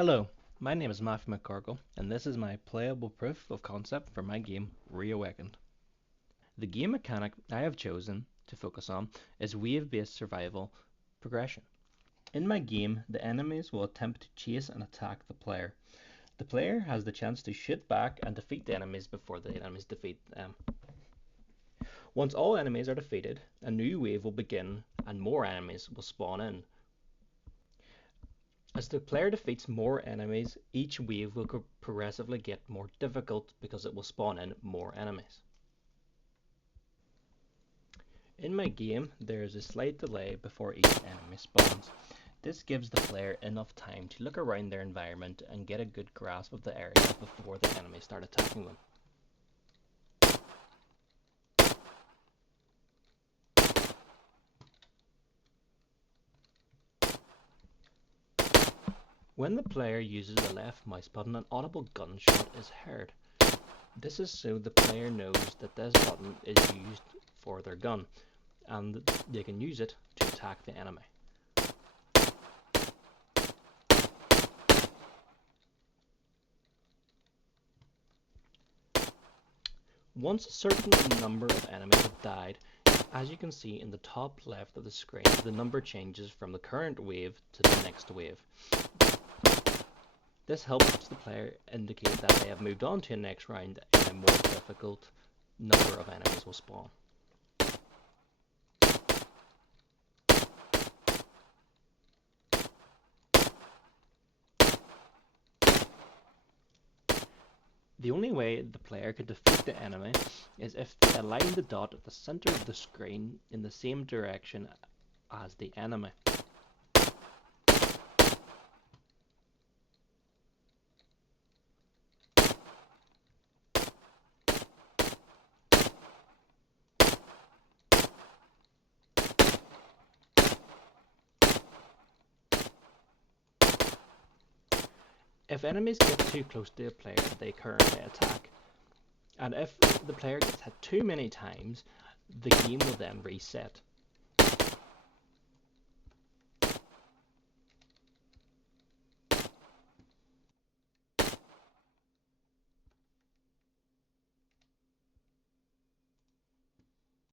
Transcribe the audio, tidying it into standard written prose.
Hello, my name is Matthew McCorkell, and this is my playable proof of concept for my game Reawakened. The game mechanic I have chosen to focus on is wave-based survival progression. In my game, the enemies will attempt to chase and attack the player. The player has the chance to shoot back and defeat the enemies before the enemies defeat them. Once all enemies are defeated, a new wave will begin and more enemies will spawn in. As the player defeats more enemies, each wave will progressively get more difficult because it will spawn in more enemies. In my game, there is a slight delay before each enemy spawns. This gives the player enough time to look around their environment and get a good grasp of the area before the enemies start attacking them. When the player uses the left mouse button, an audible gunshot is heard. This is so the player knows that this button is used for their gun, and they can use it to attack the enemy. Once a certain number of enemies have died, as you can see in the top left of the screen, the number changes from the current wave to the next wave. This helps the player indicate that they have moved on to the next round and a more difficult number of enemies will spawn. The only way the player can defeat the enemy is if they align the dot at the center of the screen in the same direction as the enemy. If enemies get too close to a player, they currently attack. And if the player gets hit too many times, the game will then reset.